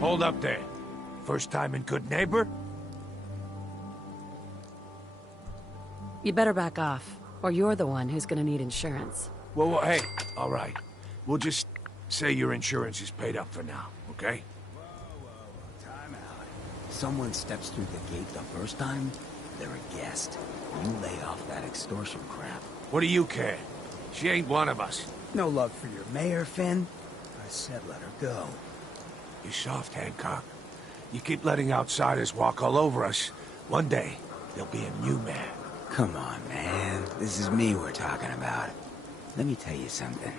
Hold up there. First time in Good Neighbor? You better back off, or you're the one who's gonna need insurance. Well, hey, all right. We'll just say your insurance is paid up for now, okay? Time out. Someone steps through the gate the first time, they're a guest. You lay off that extortion crap. What do you care? She ain't one of us. No love for your mayor, Finn? I said let her go. You soft, Hancock. You keep letting outsiders walk all over us. One day, there'll be a new man. Come on, man. This is me we're talking about. Let me tell you something.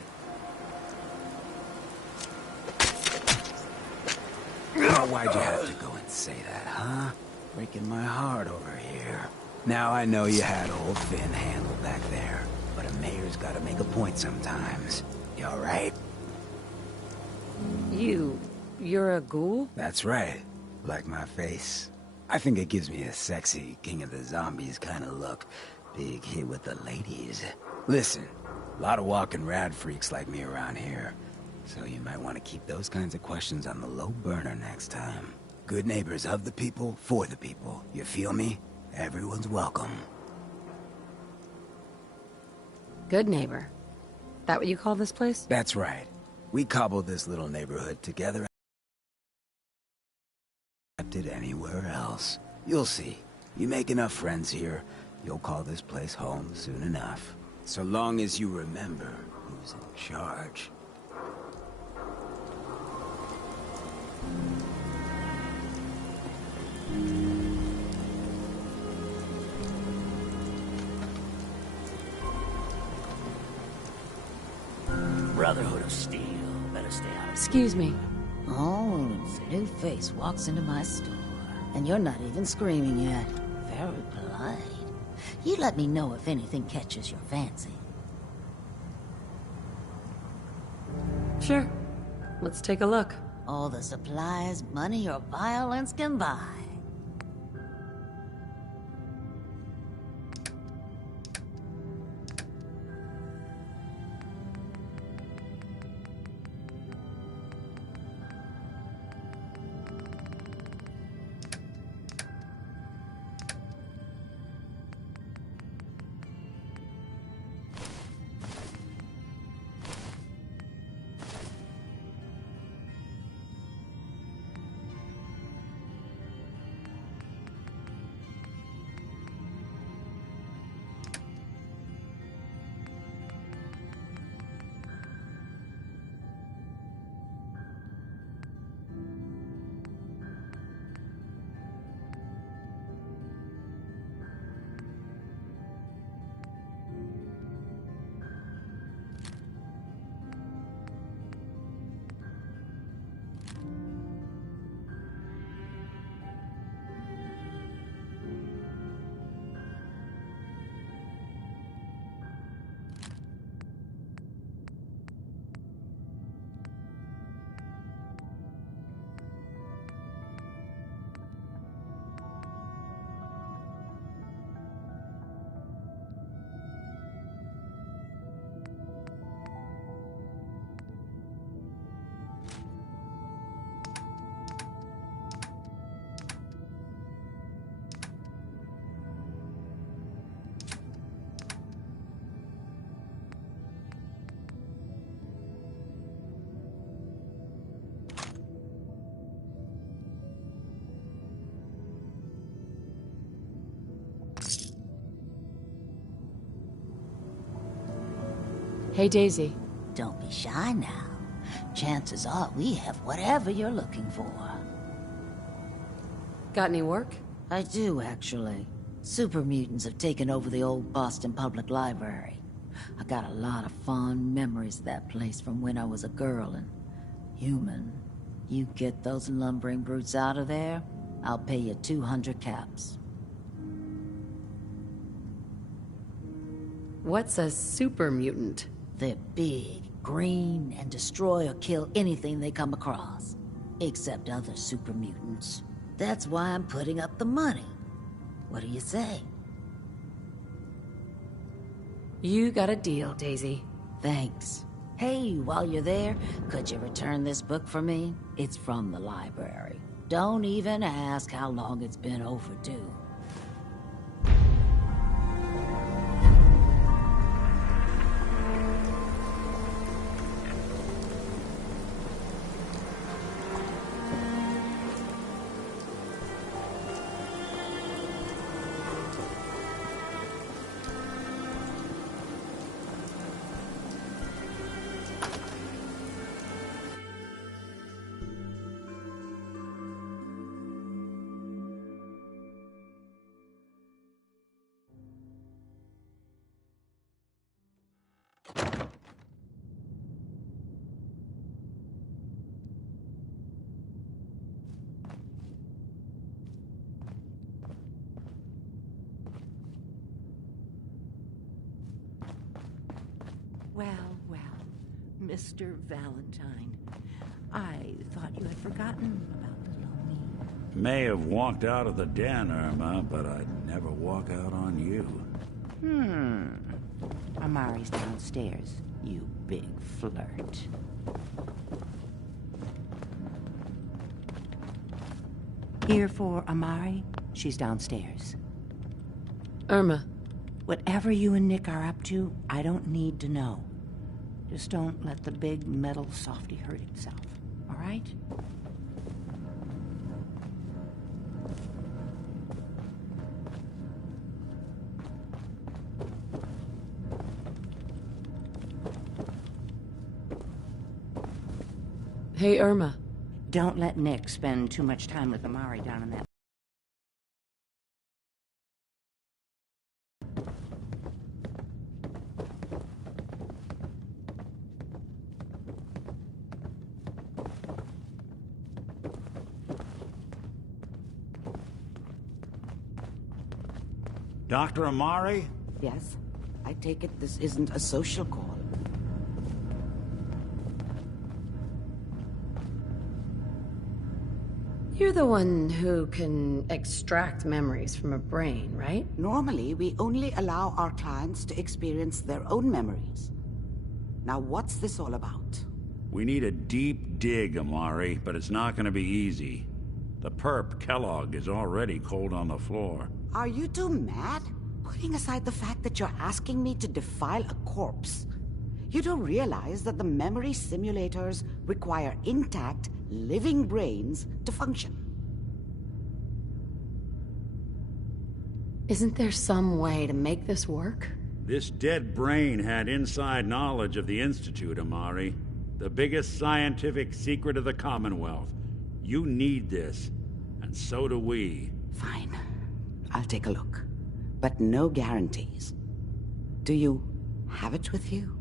Oh, why'd you have to go and say that, huh? Breaking my heart over here. Now I know you had old Finn handled back there, but a mayor's gotta make a point sometimes. You alright? You're a ghoul? That's right. Like my face. I think it gives me a sexy King of the Zombies kind of look. Big hit with the ladies. Listen, a lot of walking rad freaks like me around here. So you might want to keep those kinds of questions on the low burner next time. Good neighbors of the people, for the people. You feel me? Everyone's welcome. Good neighbor. That what you call this place? That's right. We cobbled this little neighborhood together. It anywhere else. You'll see. You make enough friends here, you'll call this place home soon enough. So long as you remember who's in charge. Brotherhood of Steel. Better stay out of... Excuse me. Oh, new face walks into my store, and you're not even screaming yet. Very polite. You let me know if anything catches your fancy. Sure. Let's take a look. All the supplies money or violence can buy. Hey, Daisy. Don't be shy now. Chances are we have whatever you're looking for. Got any work? I do, actually. Super mutants have taken over the old Boston Public Library. I got a lot of fond memories of that place from when I was a girl and human. You get those lumbering brutes out of there, I'll pay you 200 caps. What's a super mutant? They're big, green, and destroy or kill anything they come across. Except other super mutants. That's why I'm putting up the money. What do you say? You got a deal, Daisy. Thanks. Hey, while you're there, could you return this book for me? It's from the library. Don't even ask how long it's been overdue. Well, well, Mr. Valentine. I thought you had forgotten about little me. May have walked out of the den, Irma, but I'd never walk out on you. Amari's downstairs, you big flirt. Here for Amari? She's downstairs. Irma. Whatever you and Nick are up to, I don't need to know. Just don't let the big metal softy hurt himself, all right? Hey, Irma. Don't let Nick spend too much time with Amari down in that... Dr. Amari? Yes? I take it this isn't a social call. You're the one who can extract memories from a brain, right? Normally, we only allow our clients to experience their own memories. Now, what's this all about? We need a deep dig, Amari, but it's not gonna be easy. The perp, Kellogg, is already cold on the floor. Are you two mad? Putting aside the fact that you're asking me to defile a corpse, you don't realize that the memory simulators require intact, living brains to function. Isn't there some way to make this work? This dead brain had inside knowledge of the Institute, Amari. The biggest scientific secret of the Commonwealth. You need this, and so do we. Fine. I'll take a look. But no guarantees. Do you have it with you?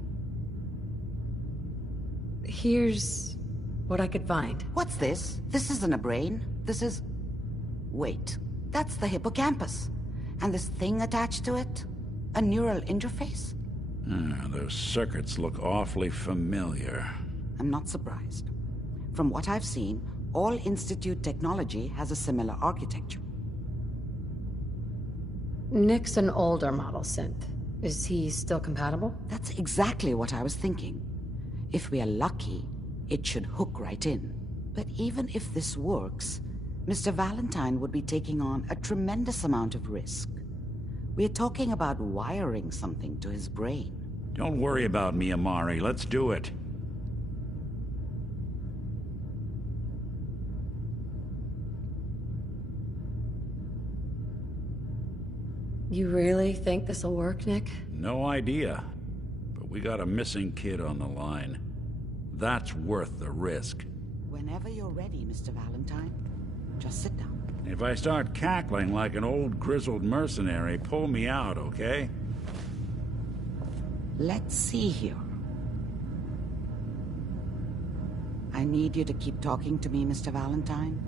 Here's what I could find. What's this? This isn't a brain. This is... Wait. That's the hippocampus. And this thing attached to it? A neural interface? Those circuits look awfully familiar. I'm not surprised. From what I've seen, all Institute technology has a similar architecture. Nick's an older model synth. Is he still compatible? That's exactly what I was thinking. If we are lucky, it should hook right in. But even if this works, Mr. Valentine would be taking on a tremendous amount of risk. We're talking about wiring something to his brain. Don't worry about me, Amari. Let's do it. You really think this'll work, Nick? No idea. But we got a missing kid on the line. That's worth the risk. Whenever you're ready, Mr. Valentine, just sit down. If I start cackling like an old grizzled mercenary, pull me out, okay? Let's see here. I need you to keep talking to me, Mr. Valentine.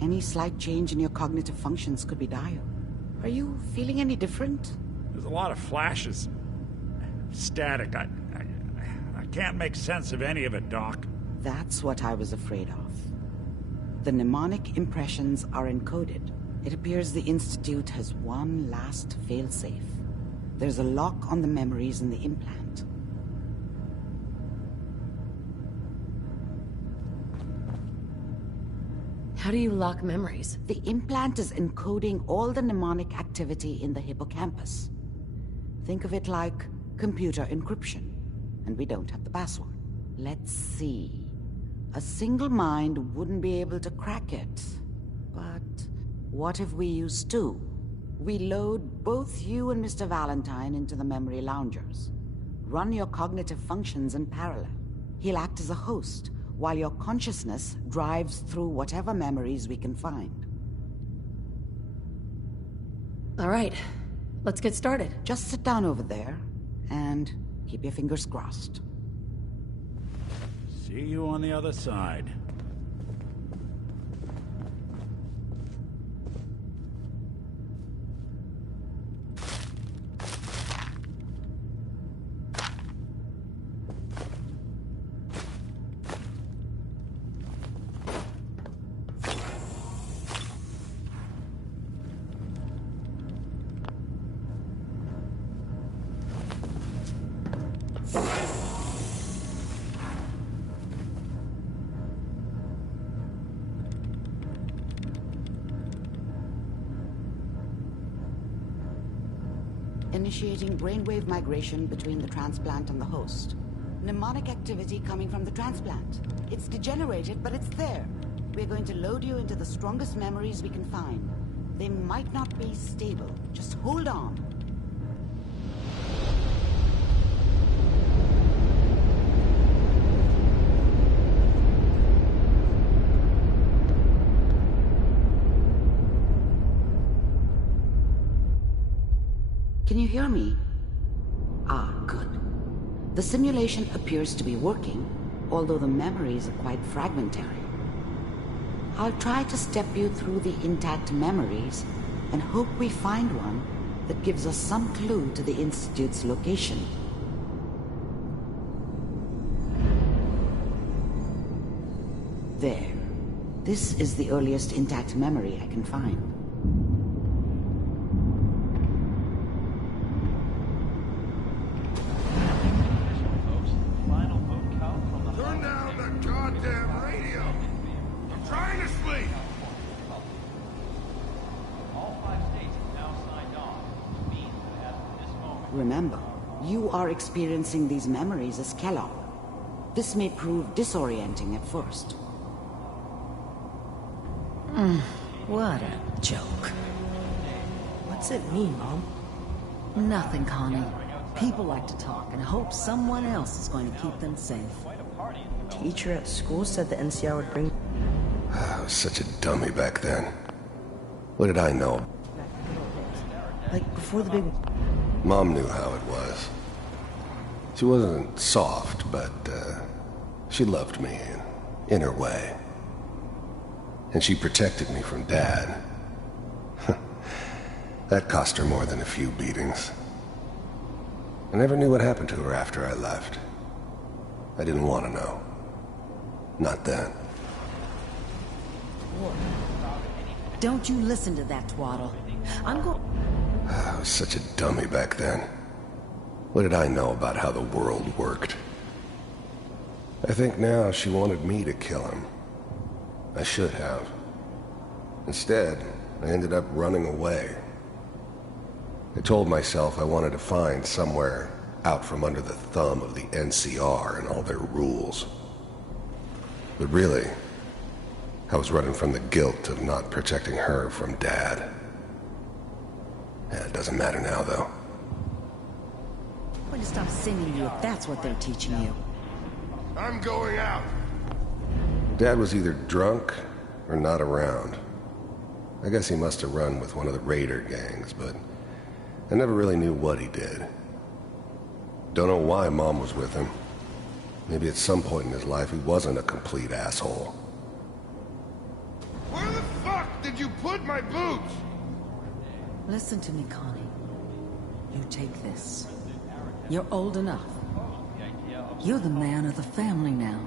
Any slight change in your cognitive functions could be dire. Are you feeling any different? There's a lot of flashes. Static. I can't make sense of any of it, Doc. That's what I was afraid of. The mnemonic impressions are encoded. It appears the Institute has one last failsafe. There's a lock on the memories in the implant. How do you lock memories? The implant is encoding all the mnemonic activity in the hippocampus. Think of it like computer encryption, and we don't have the password. Let's see. A single mind wouldn't be able to crack it. But what if we use two? We load both you and Mr. Valentine into the memory loungers. Run your cognitive functions in parallel. He'll act as a host, while your consciousness drives through whatever memories we can find. All right, let's get started. Just sit down over there, and keep your fingers crossed. See you on the other side. Initiating brainwave migration between the transplant and the host. Mnemonic activity coming from the transplant. It's degenerated, but it's there. We're going to load you into the strongest memories we can find. They might not be stable. Just hold on. Can you hear me? Ah, good. The simulation appears to be working, although the memories are quite fragmentary. I'll try to step you through the intact memories and hope we find one that gives us some clue to the Institute's location. There. This is the earliest intact memory I can find. Remember, you are experiencing these memories as Kellogg. This may prove disorienting at first. What a joke. What's it mean, Mom? Nothing, Connie. People like to talk and hope someone else is going to keep them safe. Teacher at school said the NCR would bring... I was such a dummy back then. What did I know? Like, before the big... Mom knew how it was. She wasn't soft, but she loved me in her way. And she protected me from Dad. That cost her more than a few beatings. I never knew what happened to her after I left. I didn't want to know. Not then. Don't you listen to that twaddle. I'm going... I was such a dummy back then. What did I know about how the world worked? I think now she wanted me to kill him. I should have. Instead, I ended up running away. I told myself I wanted to find somewhere out from under the thumb of the NCR and all their rules. But really, I was running from the guilt of not protecting her from Dad. Yeah, it doesn't matter now, though. I'm going to stop singing you if that's what they're teaching you. I'm going out. Dad was either drunk or not around. I guess he must have run with one of the raider gangs, but I never really knew what he did. Don't know why Mom was with him. Maybe at some point in his life he wasn't a complete asshole. Where the fuck did you put my boots? Listen to me, Connie. You take this. You're old enough. You're the man of the family now.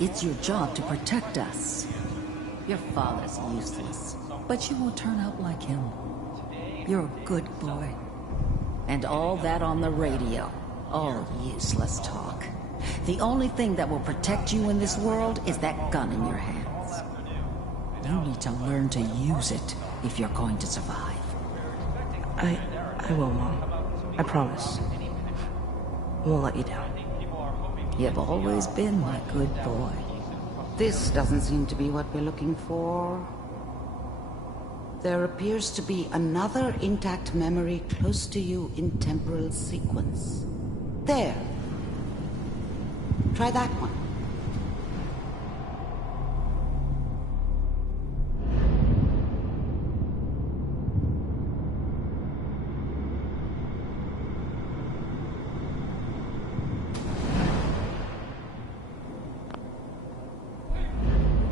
It's your job to protect us. Your father's useless, but you won't turn out like him. You're a good boy. And all that on the radio, all useless talk. The only thing that will protect you in this world is that gun in your hands. You need to learn to use it if you're going to survive. I will, Mom. I promise. I won't let you down. You've always been my good boy. This doesn't seem to be what we're looking for. There appears to be another intact memory close to you in temporal sequence. There. Try that one.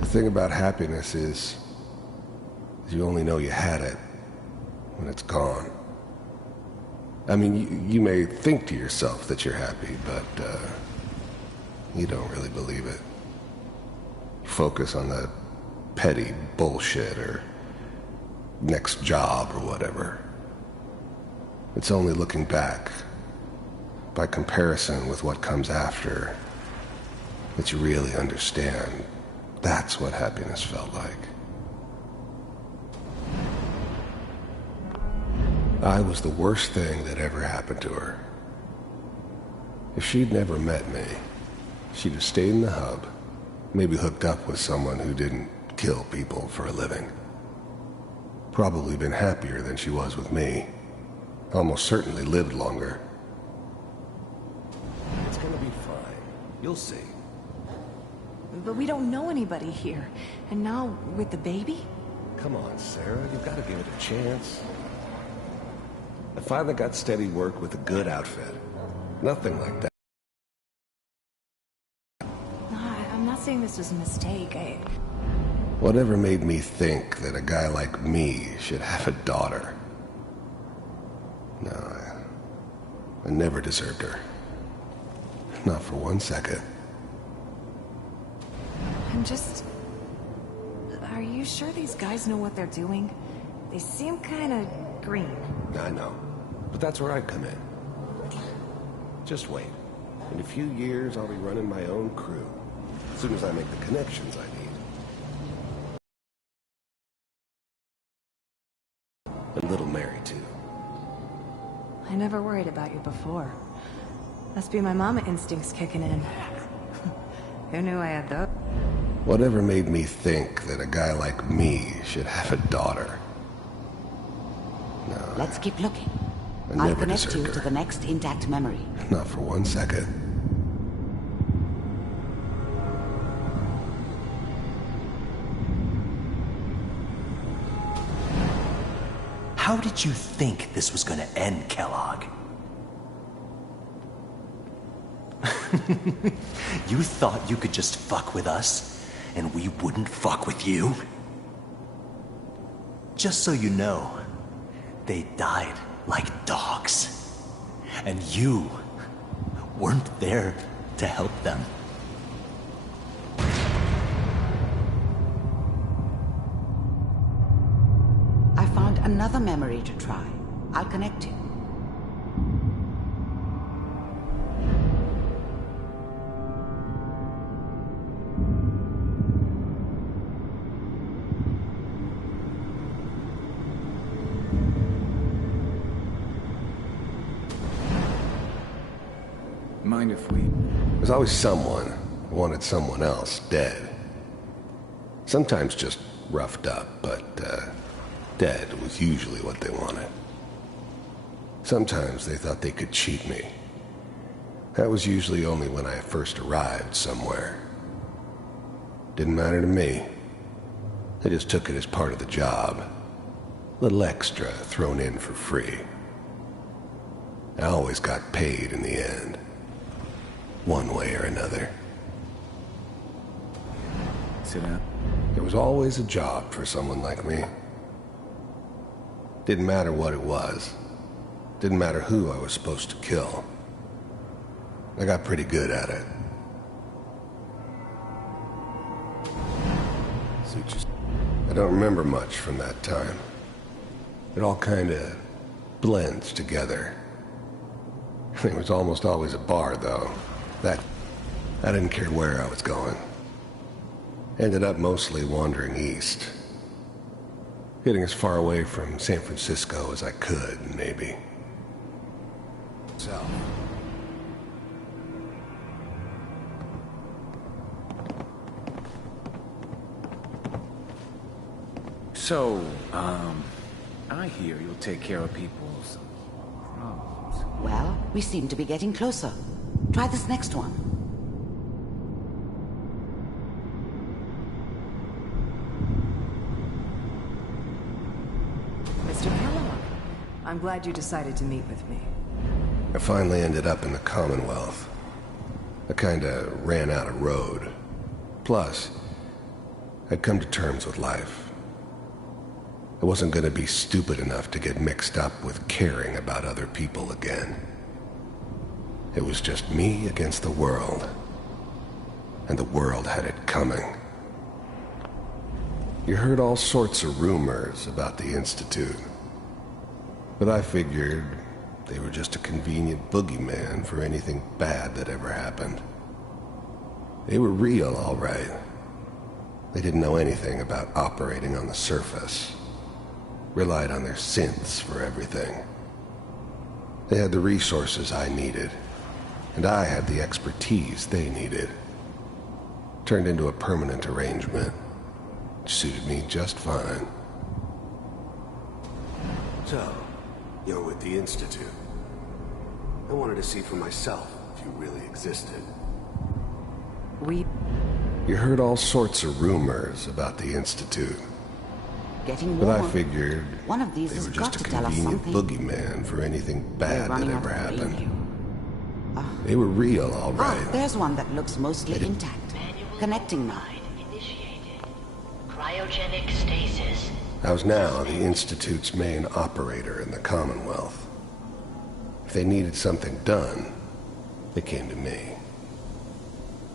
The thing about happiness is you only know you had it when it's gone. I mean, you may think to yourself that you're happy, but you don't really believe it. You focus on the petty bullshit or next job or whatever. It's only looking back, by comparison with what comes after, that you really understand. That's what happiness felt like. I was the worst thing that ever happened to her. If she'd never met me, she'd have stayed in the hub, maybe hooked up with someone who didn't kill people for a living. Probably been happier than she was with me. Almost certainly lived longer. It's gonna be fine. You'll see. But we don't know anybody here. And now, with the baby? Come on, Sarah. You've got to give it a chance. I finally got steady work with a good outfit. Nothing like that. No, I'm not saying this was a mistake. Whatever made me think that a guy like me should have a daughter? No, I never deserved her. Not for 1 second. I'm just... Are you sure these guys know what they're doing? They seem kind of green. I know. But that's where I come in. Just wait. In a few years, I'll be running my own crew. As soon as I make the connections I need. And little Mary, too. I never worried about you before. Must be my mama instincts kicking in. Who knew I had those? Whatever made me think that a guy like me should have a daughter? No. Let's keep looking. I I'll never connect you deserved to her. the next intact memory. Not for 1 second. How did you think this was gonna end, Kellogg? You thought you could just fuck with us, and we wouldn't fuck with you? Just so you know, they died like dogs. And you weren't there to help them. I found another memory to try. I'll connect you. Mind if we... There's always someone who wanted someone else dead. Sometimes just roughed up, but dead was usually what they wanted. Sometimes they thought they could cheat me. That was usually only when I first arrived somewhere. Didn't matter to me. They just took it as part of the job. Little extra thrown in for free. I always got paid in the end. One way or another. Sit down. There was always a job for someone like me. Didn't matter what it was. Didn't matter who I was supposed to kill. I got pretty good at it. I don't remember much from that time. It all kinda blends together. There was almost always a bar, though. I didn't care where I was going. Ended up mostly wandering east, Getting as far away from San Francisco as I could, maybe. So, I hear you'll take care of people's problems. Well, we seem to be getting closer. Try this next one. Mr. Kellogg, I'm glad you decided to meet with me. I finally ended up in the Commonwealth. I kinda ran out of road. Plus, I'd come to terms with life. I wasn't gonna be stupid enough to get mixed up with caring about other people again. It was just me against the world. And the world had it coming. You heard all sorts of rumors about the Institute. But I figured they were just a convenient boogeyman for anything bad that ever happened. They were real, all right. They didn't know anything about operating on the surface. Relied on their synths for everything. They had the resources I needed, and I had the expertise they needed. Turned into a permanent arrangement. Suited me just fine. So, you're with the Institute. I wanted to see for myself if you really existed. You heard all sorts of rumors about the Institute. Getting But warmer. I figured One of these they has were got just a to tell us convenient something. boogeyman for anything bad that running out ever of happened. radio. They were real, all right. There's one that looks mostly intact. Connecting now. Initiated. Cryogenic stasis. I was now the Institute's main operator in the Commonwealth. If they needed something done, they came to me. It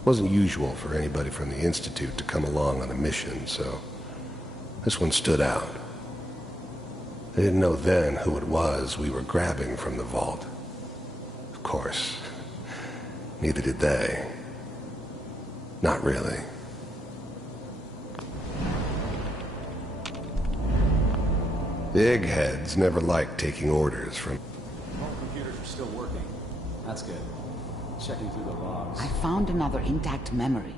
wasn't usual for anybody from the Institute to come along on a mission, so this one stood out. They didn't know then who it was we were grabbing from the vault. Of course, neither did they. Not really. The eggheads never liked taking orders from... All computers are still working. That's good. Checking through the logs. I found another intact memory.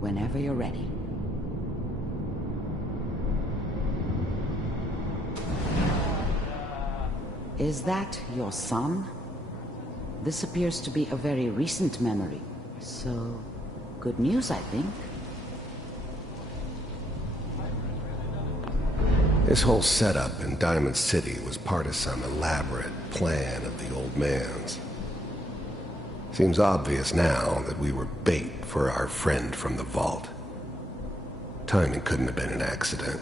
Whenever you're ready. Is that your son? This appears to be a very recent memory. So, good news, I think. This whole setup in Diamond City was part of some elaborate plan of the old man's. Seems obvious now that we were bait for our friend from the vault. Timing couldn't have been an accident.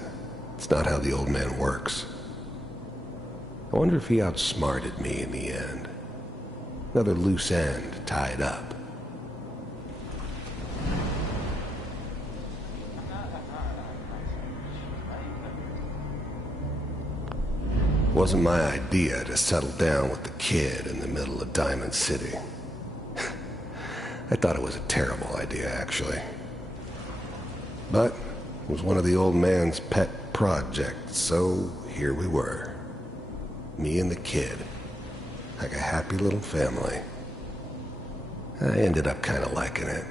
It's not how the old man works. I wonder if he outsmarted me in the end. Another loose end tied up. Wasn't my idea to settle down with the kid in the middle of Diamond City. I thought it was a terrible idea, actually. But it was one of the old man's pet projects, so here we were. Me and the kid. Like a happy little family. I ended up kind of liking it.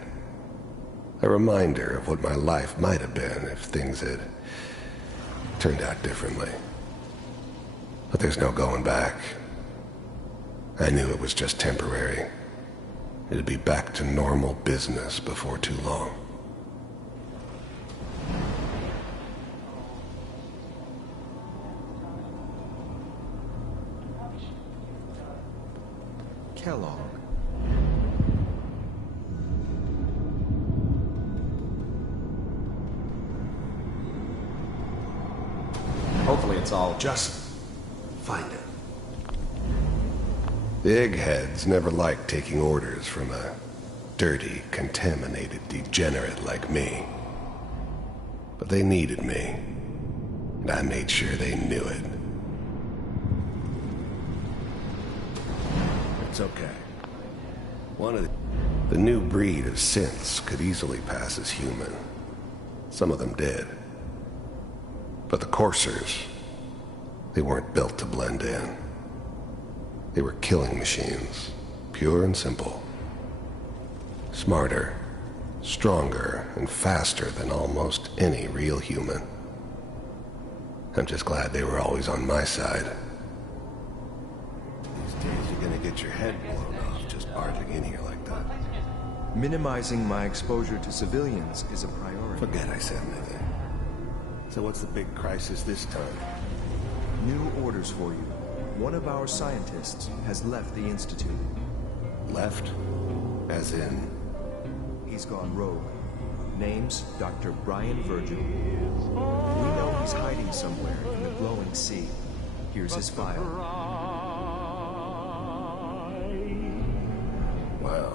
A reminder of what my life might have been if things had turned out differently. But there's no going back. I knew it was just temporary. It'd be back to normal business before too long. Kellogg. Hopefully it's all Just find it. The eggheads never liked taking orders from a dirty, contaminated degenerate like me. But they needed me, and I made sure they knew it. It's okay. One of the new breed of synths could easily pass as human. Some of them did. But the coursers, they weren't built to blend in. They were killing machines, pure and simple. Smarter, stronger, and faster than almost any real human. I'm just glad they were always on my side. These days you're gonna get your head blown off just barging in here like that. Minimizing my exposure to civilians is a priority. Forget I said anything. So what's the big crisis this time? New orders for you. One of our scientists has left the Institute. Left? As in? He's gone rogue. Name's Dr. Brian Virgil. We know he's hiding somewhere in the glowing sea. Here's his file. Wow.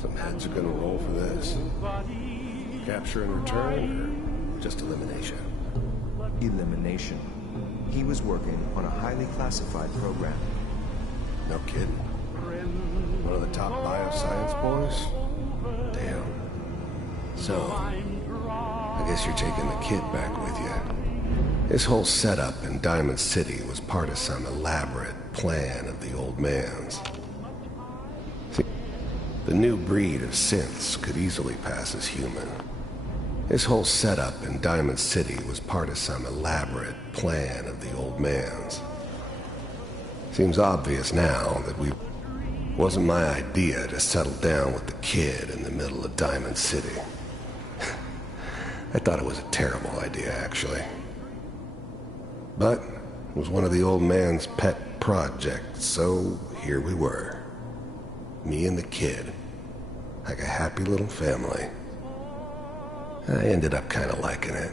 Some heads are gonna roll for this. Capture and return, or just elimination? Elimination. He was working on a highly classified program. No kidding. One of the top bioscience boys? Damn. So, I guess you're taking the kid back with you. This whole setup in Diamond City was part of some elaborate plan of the old man's. See, the new breed of synths could easily pass as human. This whole setup in Diamond City was part of some elaborate plan of the old man's. Seems obvious now that wasn't my idea to settle down with the kid in the middle of Diamond City. I thought it was a terrible idea, actually. But it was one of the old man's pet projects, so here we were. Me and the kid. Like a happy little family. I ended up kind of liking it.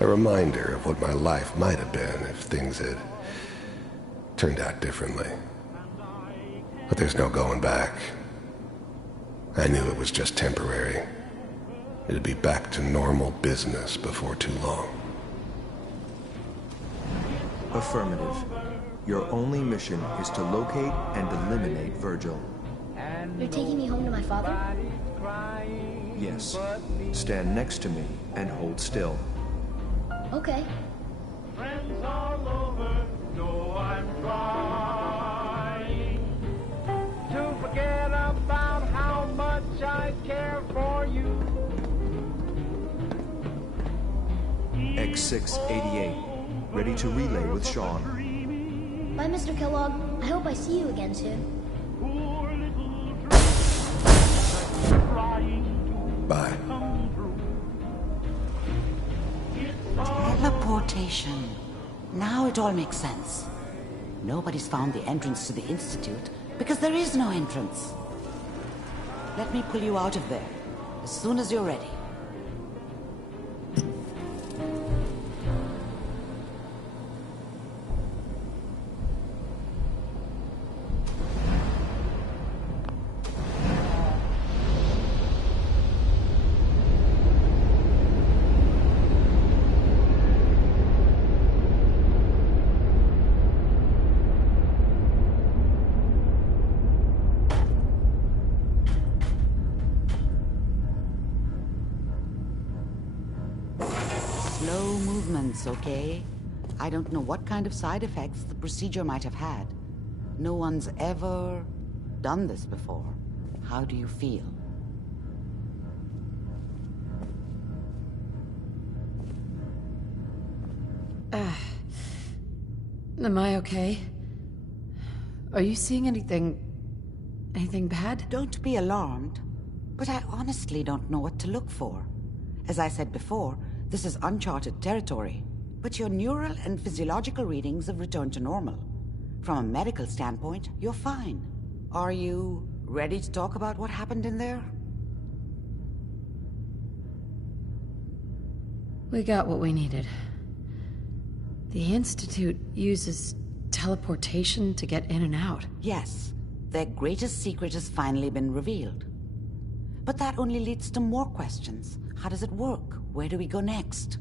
A reminder of what my life might have been if things had turned out differently. But there's no going back. I knew it was just temporary. It'd be back to normal business before too long. Affirmative. Your only mission is to locate and eliminate Virgil. You're taking me home to my father? Yes. Stand next to me and hold still. Okay. Friends all over know I'm trying to forget about how much I care for you. X688, ready to relay with Sean. Bye, Mr. Kellogg. I hope I see you again soon. Bye. Teleportation. Now it all makes sense. Nobody's found the entrance to the Institute because there is no entrance. Let me pull you out of there as soon as you're ready. Slow movements, okay? I don't know what kind of side effects the procedure might have had. No one's ever done this before. How do you feel? Am I okay? Are you seeing anything bad? Don't be alarmed, but I honestly don't know what to look for. As I said before, this is uncharted territory, but your neural and physiological readings have returned to normal. From a medical standpoint, you're fine. Are you ready to talk about what happened in there? We got what we needed. The Institute uses teleportation to get in and out. Yes, their greatest secret has finally been revealed. But that only leads to more questions. How does it work? Where do we go next?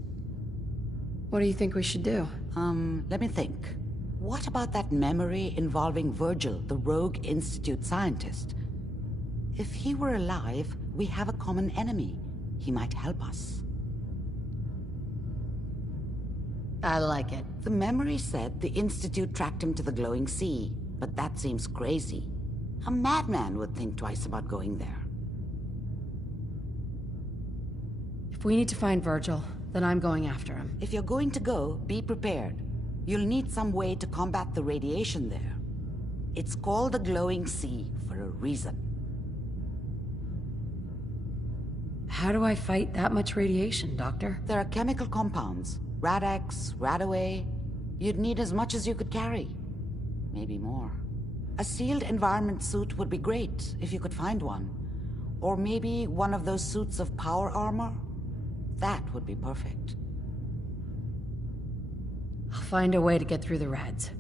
What do you think we should do? Let me think. What about that memory involving Virgil, the rogue Institute scientist? If he were alive, we have a common enemy. He might help us. I like it. The memory said the Institute tracked him to the glowing sea, but that seems crazy. A madman would think twice about going there. If we need to find Virgil, then I'm going after him. If you're going to go, be prepared. You'll need some way to combat the radiation there. It's called the glowing sea for a reason. How do I fight that much radiation, Doctor? There are chemical compounds. Rad-X, Rad-Away. You'd need as much as you could carry. Maybe more. A sealed environment suit would be great, if you could find one. Or maybe one of those suits of power armor? That would be perfect. I'll find a way to get through the Rads.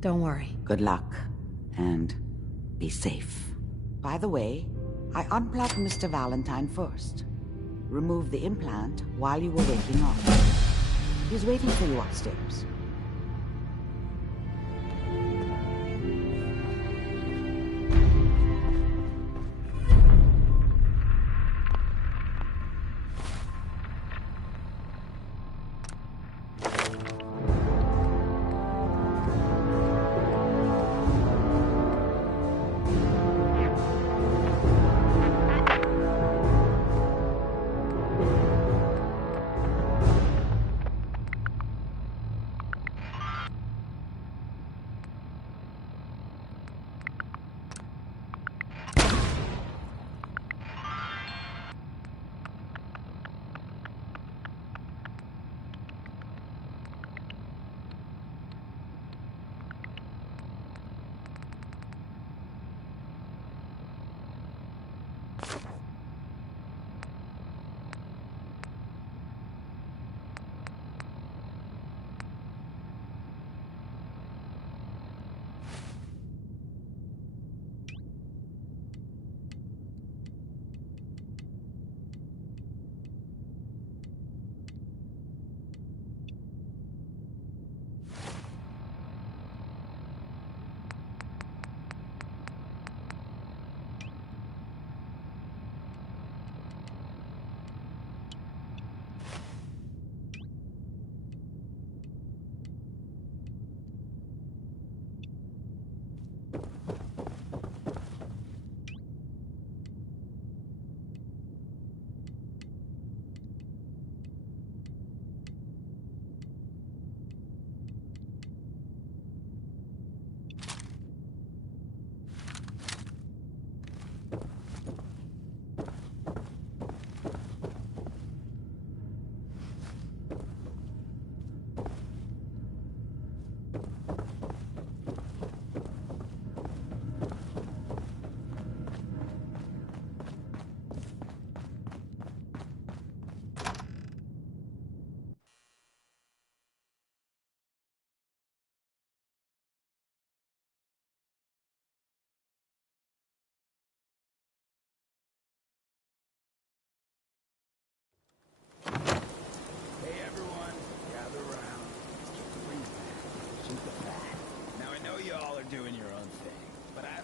Don't worry. Good luck. And be safe. By the way, I unplugged Mr. Valentine first. Removed the implant while you were waking up. He's waiting for you upstairs.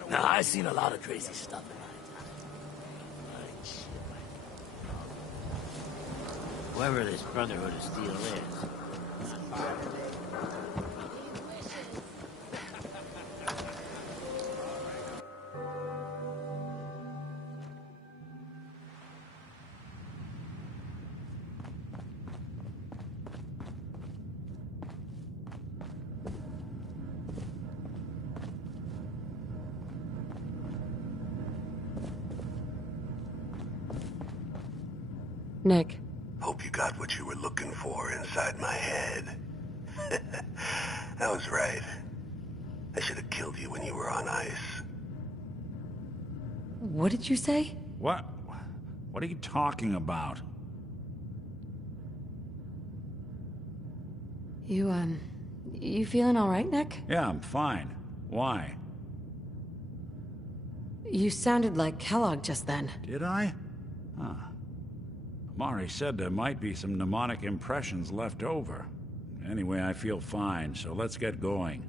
Now, I've seen a lot of crazy stuff in my time. Whoever this Brotherhood of Steel is. Nick. Hope you got what you were looking for inside my head. I was right. I should have killed you when you were on ice. What did you say? What? What are you talking about? You feeling all right, Nick? Yeah, I'm fine. Why? You sounded like Kellogg just then. Did I? Huh. Mari said there might be some mnemonic impressions left over. Anyway, I feel fine, so let's get going.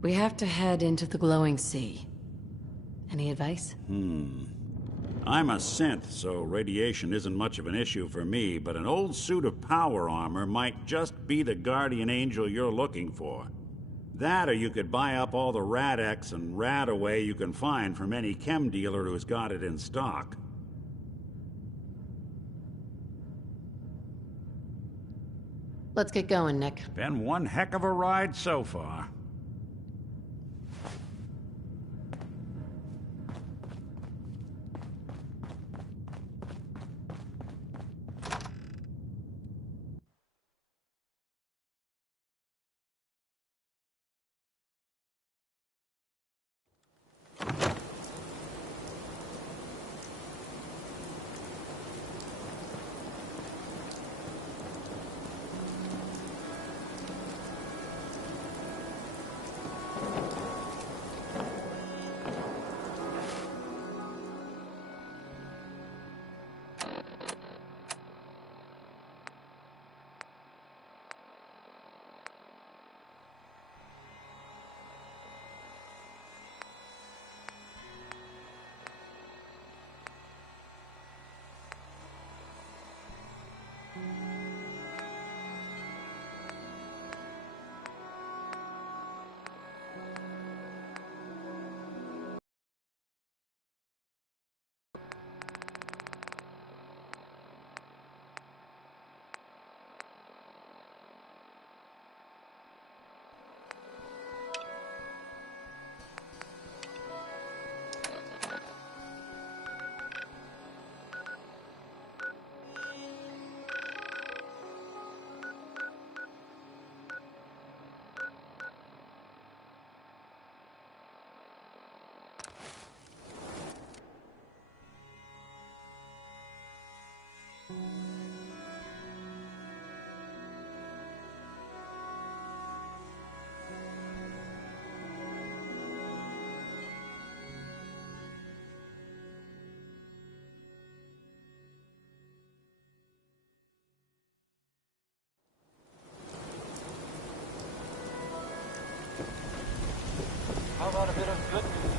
We have to head into the glowing sea. Any advice? I'm a synth, so radiation isn't much of an issue for me, but an old suit of power armor might just be the guardian angel you're looking for. That, or you could buy up all the Rad-X and Rad-Away you can find from any chem dealer who's got it in stock. Let's get going, Nick. Been one heck of a ride so far. How about a bit of good news?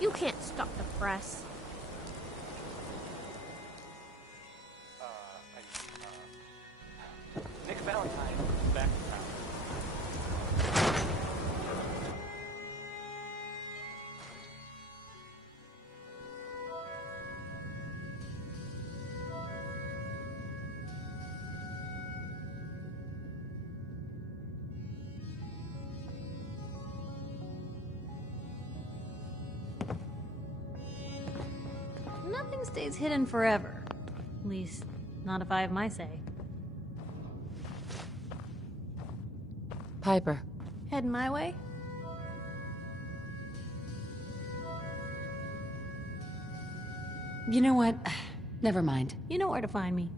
You can't stop the press. Nick Valentine is back in town. Nothing stays hidden forever. At least, not if I have my say. Piper. Heading my way? You know what? Never mind. You know where to find me.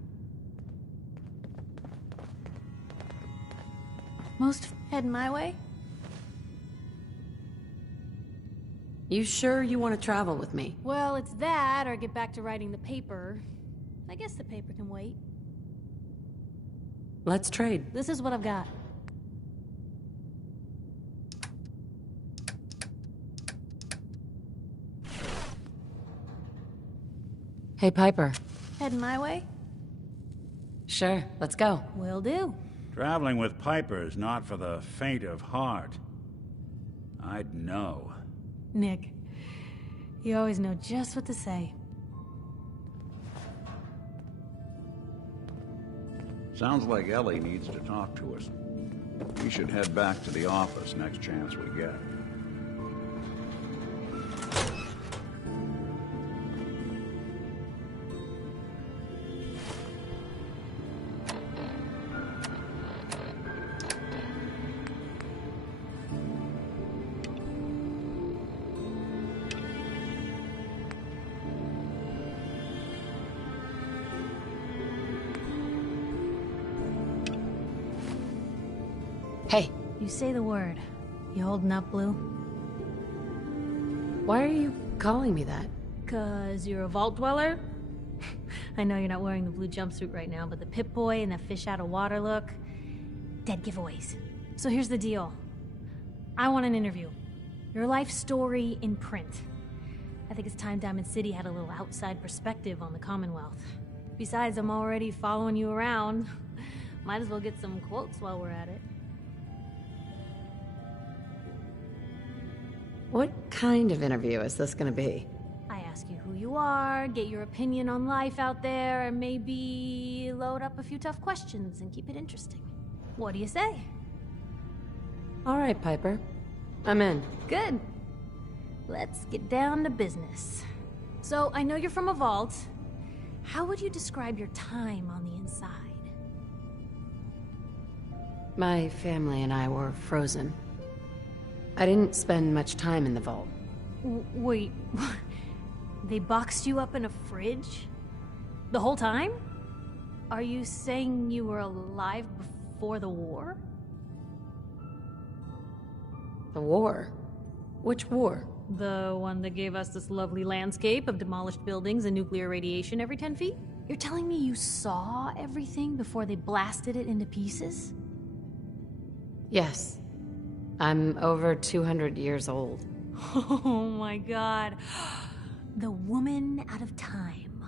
Heading my way? You sure you want to travel with me? Well, it's that, or get back to writing the paper. I guess the paper can wait. Let's trade. This is what I've got. Hey, Piper. Heading my way? Sure, let's go. Will do. Traveling with Piper is not for the faint of heart. I'd know. Nick, you always know just what to say. Sounds like Ellie needs to talk to us. We should head back to the office next chance we get. Hey. You say the word. You holding up, Blue? Why are you calling me that? 'Cause you're a vault dweller? I know you're not wearing the blue jumpsuit right now, but the Pip-Boy and the fish out of water look... dead giveaways. So here's the deal. I want an interview. Your life story in print. I think it's time Diamond City had a little outside perspective on the Commonwealth. Besides, I'm already following you around. Might as well get some quotes while we're at it. What kind of interview is this gonna be? I ask you who you are, get your opinion on life out there, and maybe load up a few tough questions and keep it interesting. What do you say? All right, Piper. I'm in. Good. Let's get down to business. So, I know you're from a vault. How would you describe your time on the inside? My family and I were frozen. I didn't spend much time in the vault. Wait, they boxed you up in a fridge? The whole time? Are you saying you were alive before the war? The war? Which war? The one that gave us this lovely landscape of demolished buildings and nuclear radiation every 10 feet? You're telling me you saw everything before they blasted it into pieces? Yes. I'm over 200 years old. Oh my god. The woman out of time.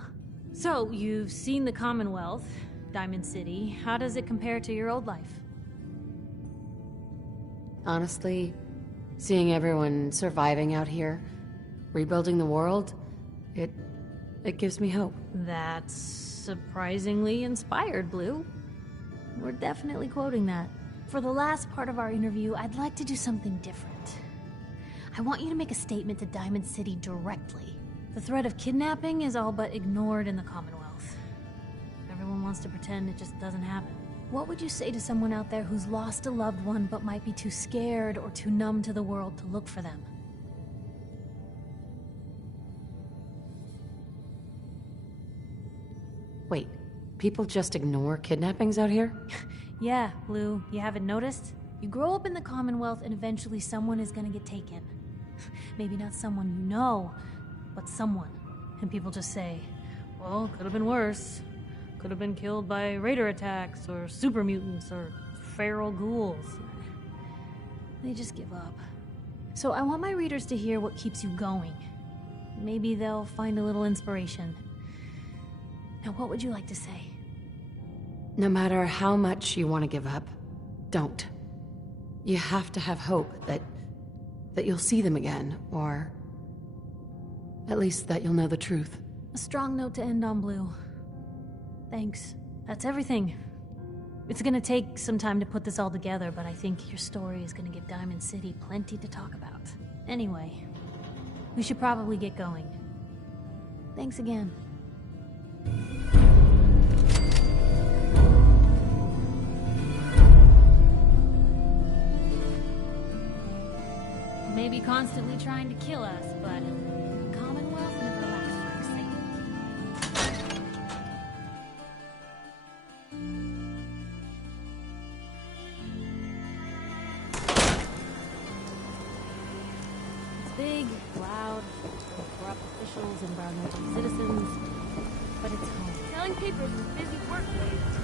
So, you've seen the Commonwealth, Diamond City. How does it compare to your old life? Honestly, seeing everyone surviving out here, rebuilding the world, it gives me hope. That's surprisingly inspired, Blue. We're definitely quoting that. For the last part of our interview, I'd like to do something different. I want you to make a statement to Diamond City directly. The threat of kidnapping is all but ignored in the Commonwealth. Everyone wants to pretend it just doesn't happen. What would you say to someone out there who's lost a loved one but might be too scared or too numb to the world to look for them? Wait, people just ignore kidnappings out here? Yeah, Blue, you haven't noticed? You grow up in the Commonwealth and eventually someone is gonna get taken. Maybe not someone you know, but someone. And people just say, well, could have been worse. Could have been killed by raider attacks, or super mutants, or feral ghouls. They just give up. So I want my readers to hear what keeps you going. Maybe they'll find a little inspiration. Now, what would you like to say? No matter how much you want to give up, don't. You have to have hope that you'll see them again, or at least that you'll know the truth. A strong note to end on, Blue. Thanks. That's everything. It's gonna take some time to put this all together, but I think your story is gonna give Diamond City plenty to talk about. Anyway, we should probably get going. Thanks again. Maybe constantly trying to kill us, but the Commonwealth never lasts for excitement. It's big, loud, corrupt officials, environmental citizens, but it's home. Selling papers is a busy workplace.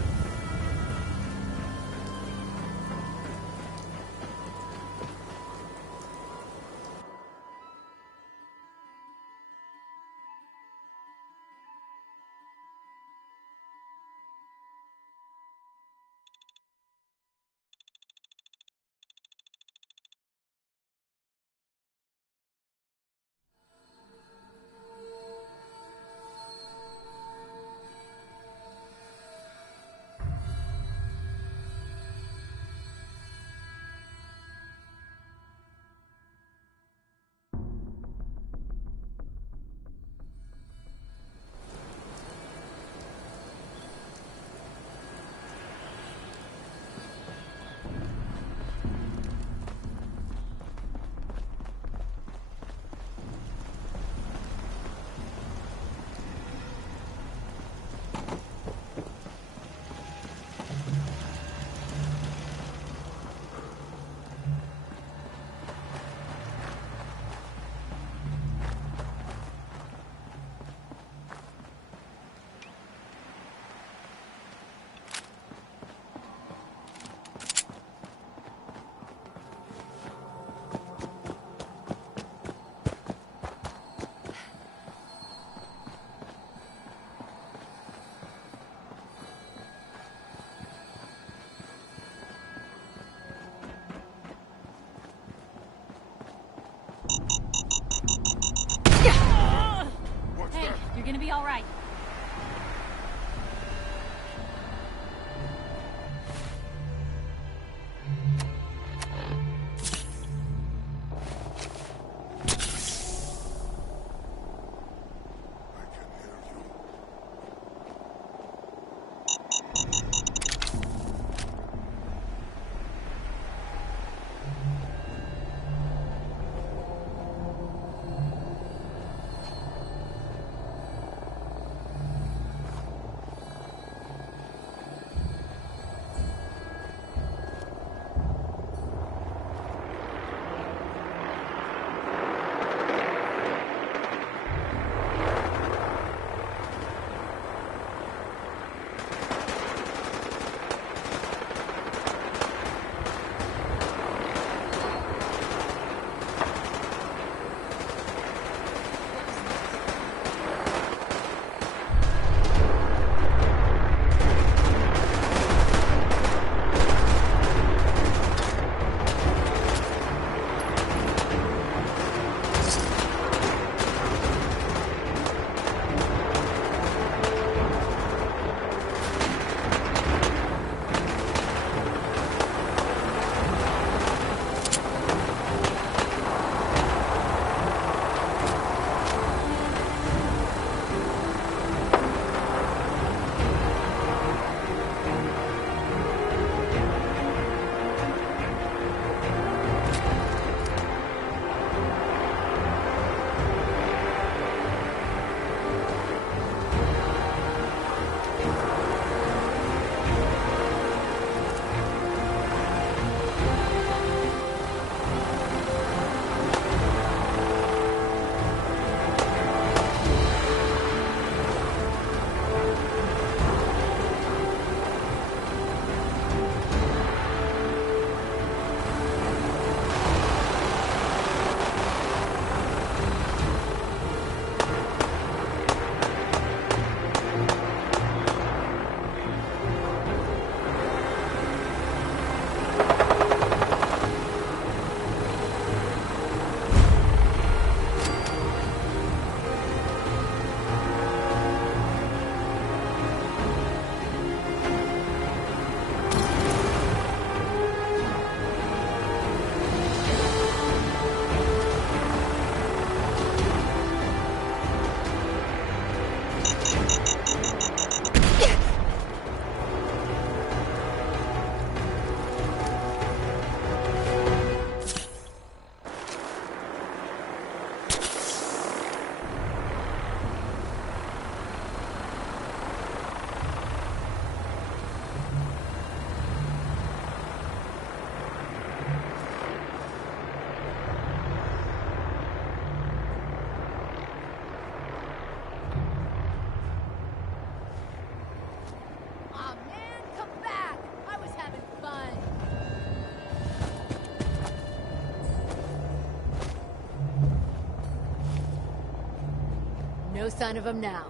No sign of him now.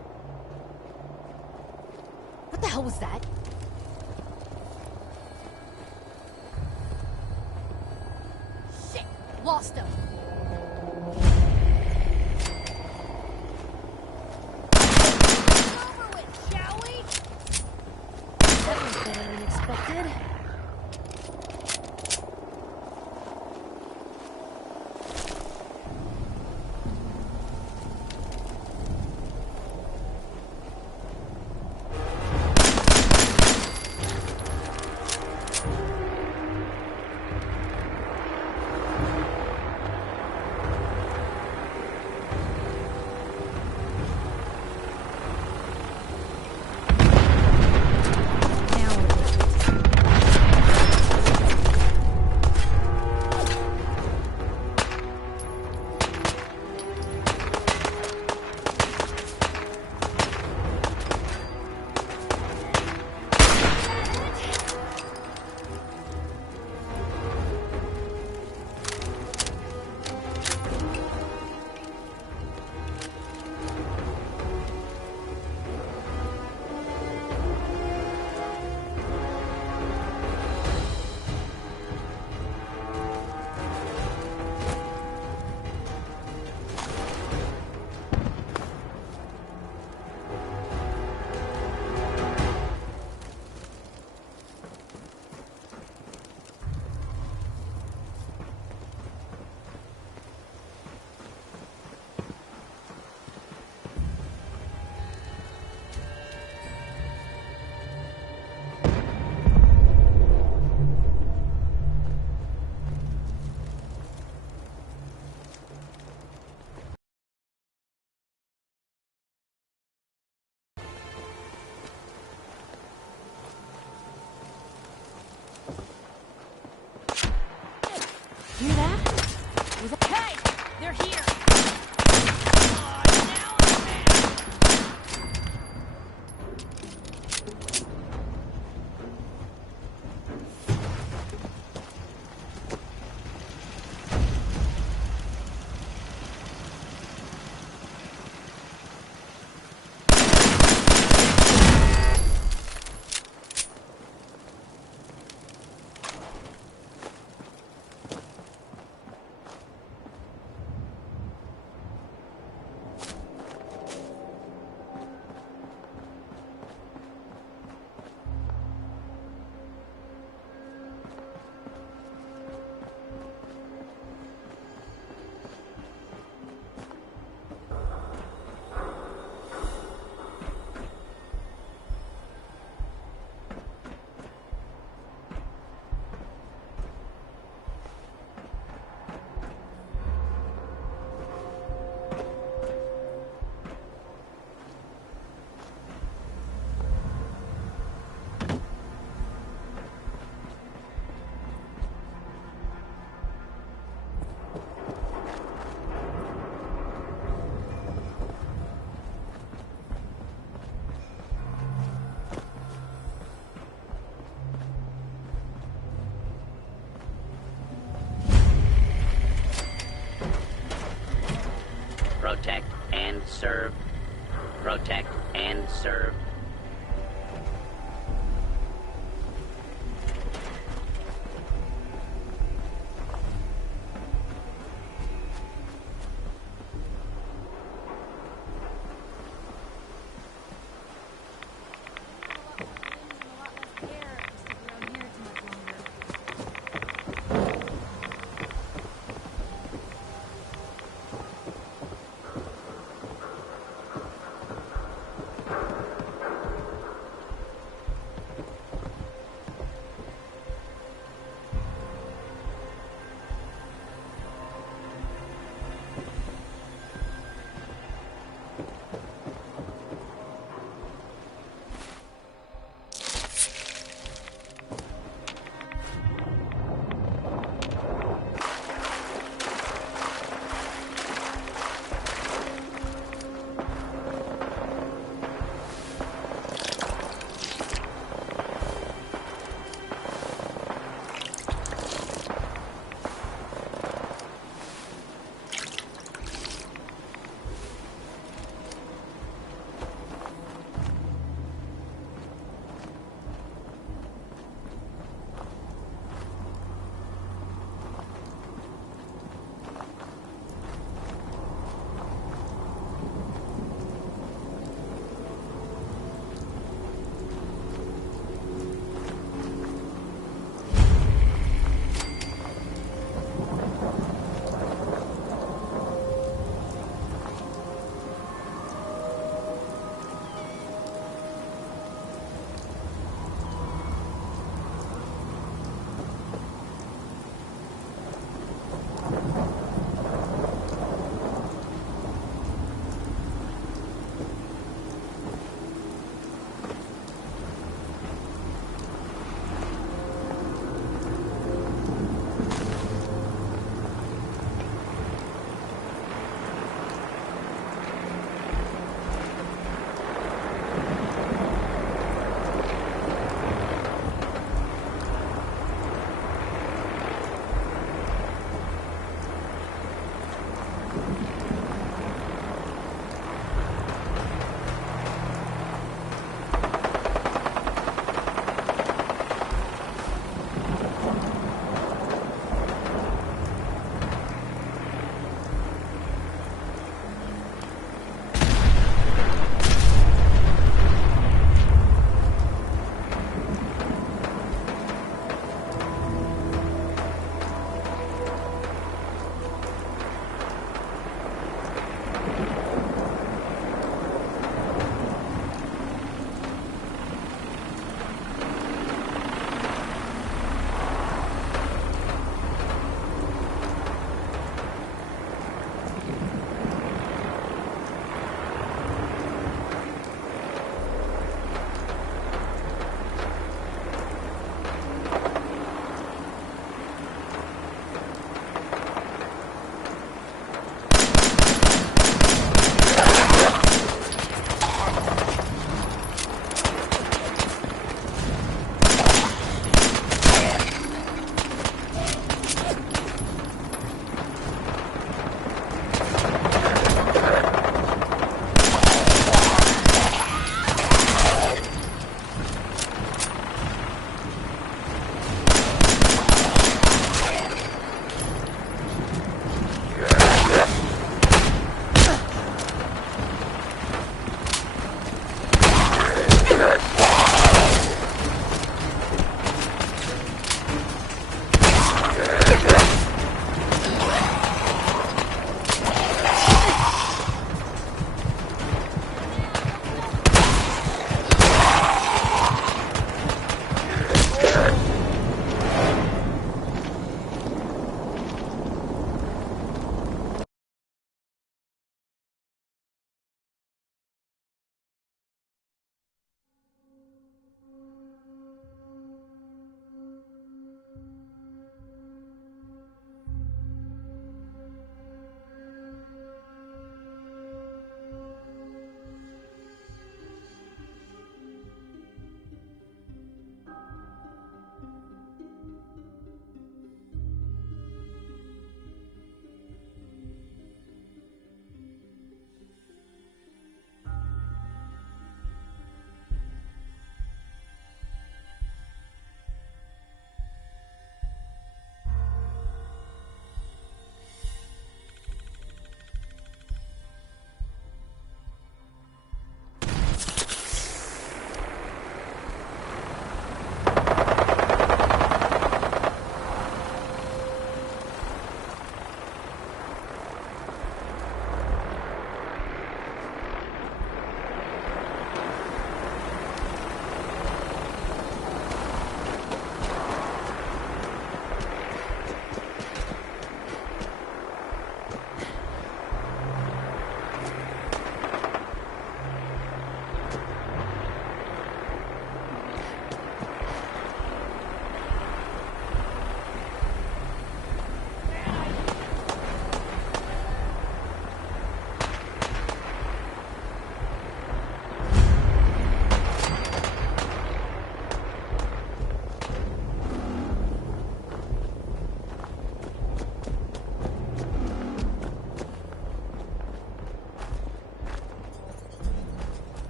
What the hell was that? Shit! Lost him! Over with, shall we? That was better than expected. Hear that? Was that? Hey! They're here! Protect and serve. Protect and serve.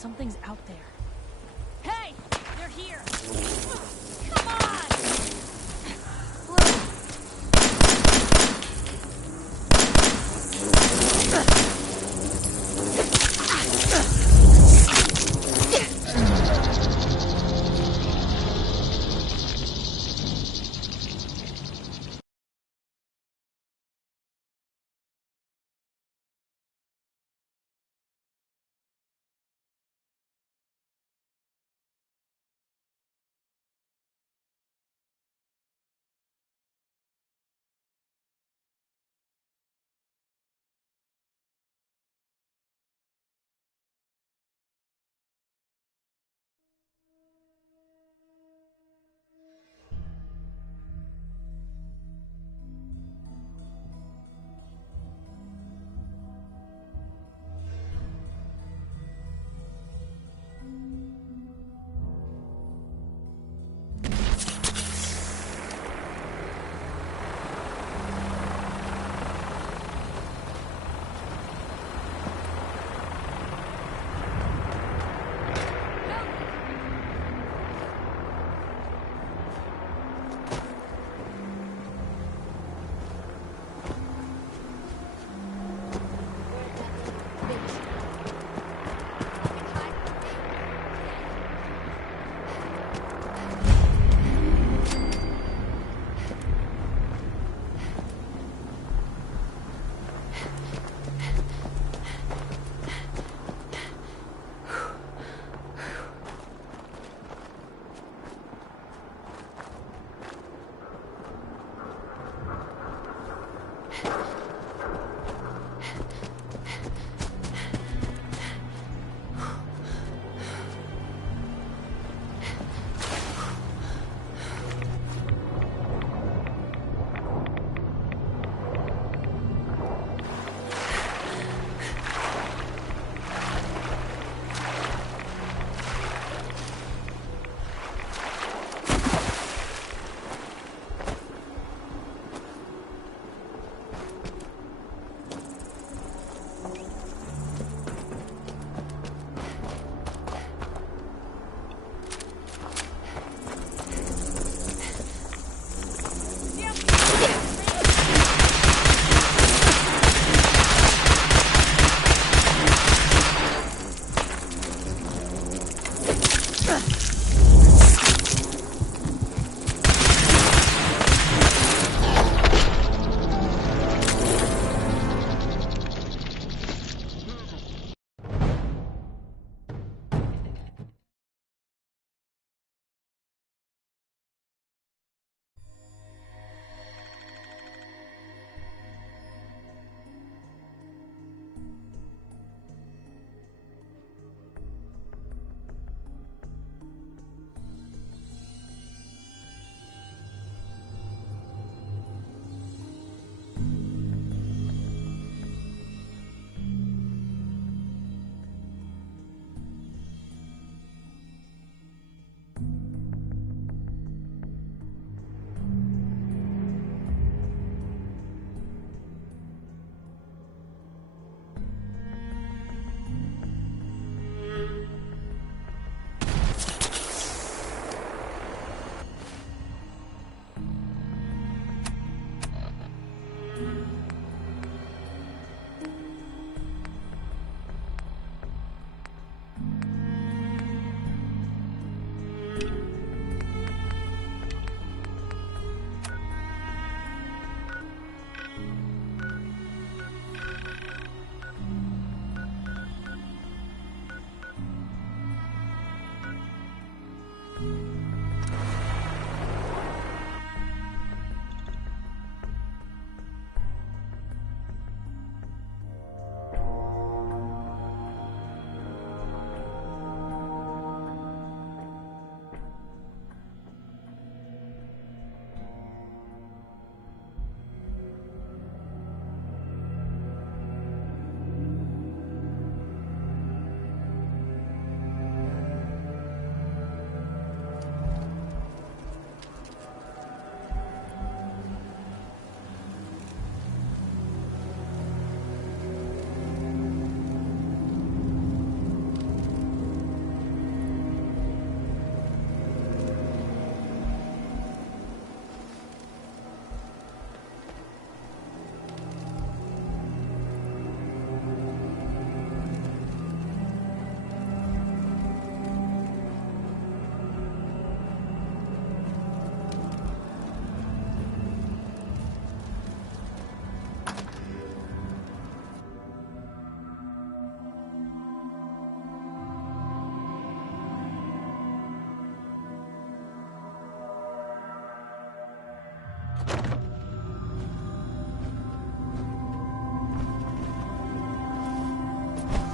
Something's out there. Hey! They're here! Come on!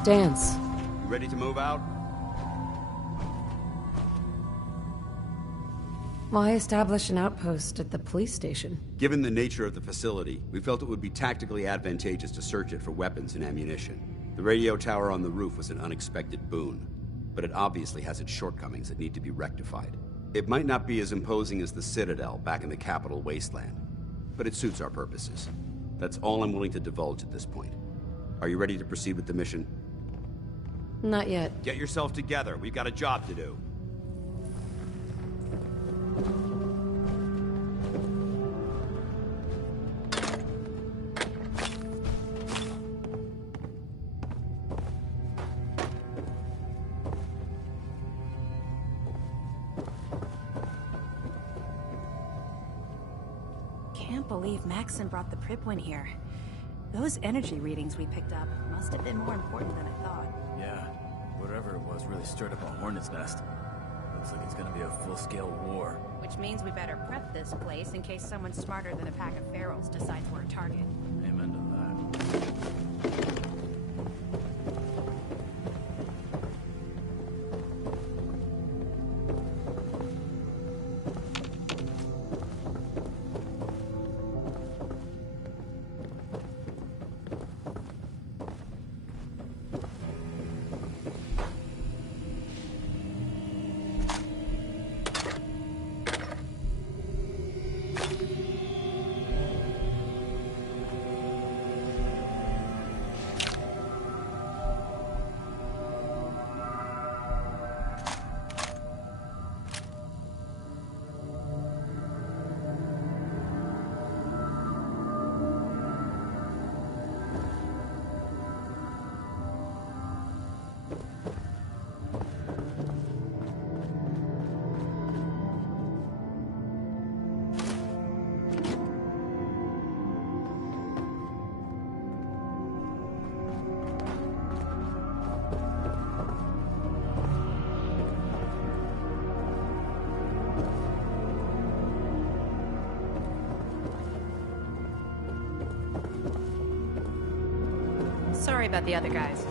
Dance. You ready to move out? Why establish an outpost at the police station? Given the nature of the facility, we felt it would be tactically advantageous to search it for weapons and ammunition. The radio tower on the roof was an unexpected boon, but it obviously has its shortcomings that need to be rectified. It might not be as imposing as the Citadel back in the capital wasteland, but it suits our purposes. That's all I'm willing to divulge at this point. Are you ready to proceed with the mission? Not yet. Get yourself together. We've got a job to do. Can't believe Maxon brought the Pripwin here. Those energy readings we picked up must have been more important than I thought. Yeah, whatever it was really stirred up a hornet's nest. Looks like it's gonna be a full-scale war. Which means we better prep this place in case someone smarter than a pack of ferals decides we're a target. Amen to that. Sorry about the other guys.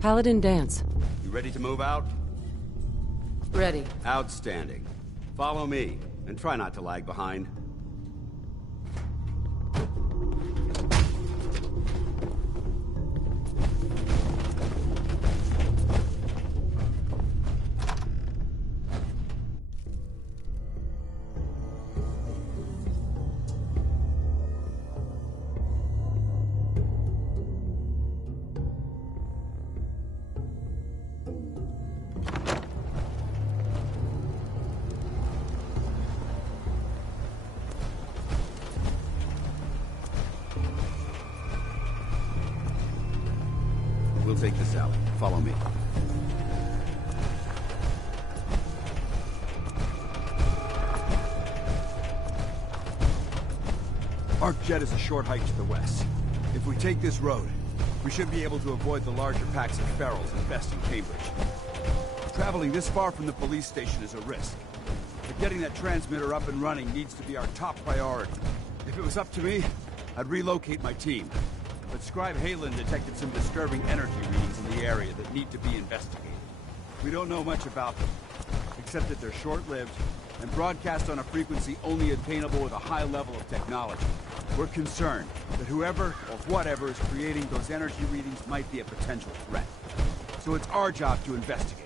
Paladin Dance. You ready to move out? Ready. Outstanding. Follow me, and try not to lag behind. We'll take this alley. Follow me. Arcjet is a short hike to the west. If we take this road, we should be able to avoid the larger packs of ferals infesting Cambridge. Traveling this far from the police station is a risk, but getting that transmitter up and running needs to be our top priority. If it was up to me, I'd relocate my team. But Scribe Halen detected some disturbing energy readings in the area that need to be investigated. We don't know much about them, except that they're short-lived and broadcast on a frequency only attainable with a high level of technology. We're concerned that whoever or whatever is creating those energy readings might be a potential threat. So it's our job to investigate.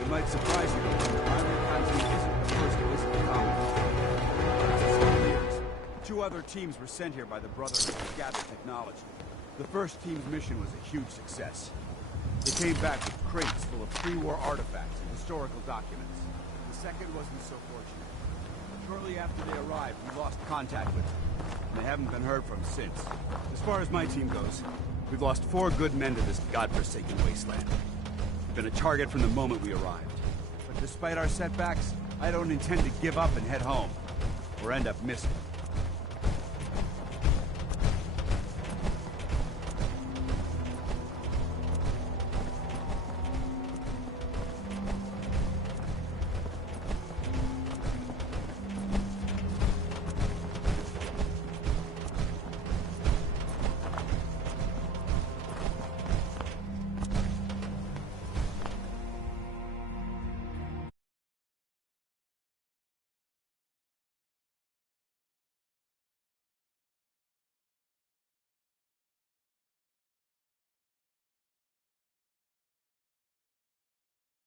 It might surprise you, but primary content isn't the first illicit comment. Two other teams were sent here by the Brotherhood to gather technology. The first team's mission was a huge success. They came back with crates full of pre-war artifacts and historical documents. The second wasn't so fortunate. Shortly after they arrived, we lost contact with them, and they haven't been heard from since. As far as my team goes, we've lost 4 good men to this godforsaken wasteland. We've been a target from the moment we arrived. But despite our setbacks, I don't intend to give up and head home, or end up missing.